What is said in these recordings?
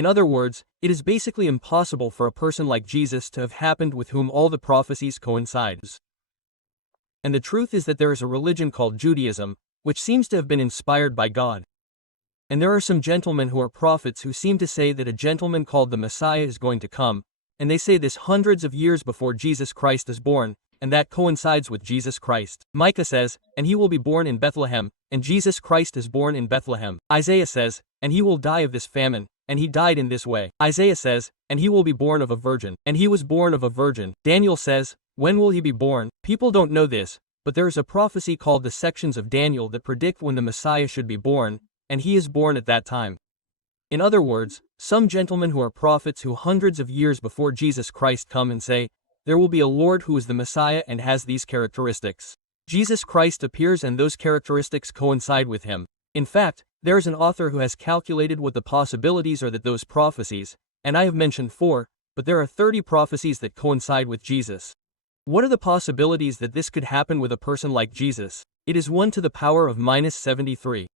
In other words, it is basically impossible for a person like Jesus to have happened with whom all the prophecies coincide. And the truth is that there is a religion called Judaism, which seems to have been inspired by God. And there are some gentlemen who are prophets who seem to say that a gentleman called the Messiah is going to come, and they say this hundreds of years before Jesus Christ is born, and that coincides with Jesus Christ. Micah says, and he will be born in Bethlehem, and Jesus Christ is born in Bethlehem. Isaiah says, and he will die of this famine, and he died in this way. Isaiah says, and he will be born of a virgin, and he was born of a virgin. Daniel says, when will he be born? People don't know this, but there is a prophecy called the sections of Daniel that predict when the Messiah should be born, and he is born at that time. In other words, some gentlemen who are prophets who hundreds of years before Jesus Christ come and say, there will be a Lord who is the Messiah and has these characteristics. Jesus Christ appears and those characteristics coincide with him. In fact, there is an author who has calculated what the possibilities are that those prophecies, and I have mentioned 4, but there are 30 prophecies that coincide with Jesus. What are the possibilities that this could happen with a person like Jesus? It is 1 to the power of -73.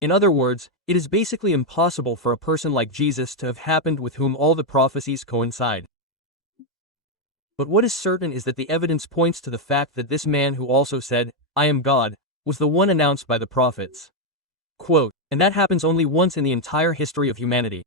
In other words, it is basically impossible for a person like Jesus to have happened with whom all the prophecies coincide. But what is certain is that the evidence points to the fact that this man who also said, I am God, was the one announced by the prophets. Quote, and that happens only once in the entire history of humanity.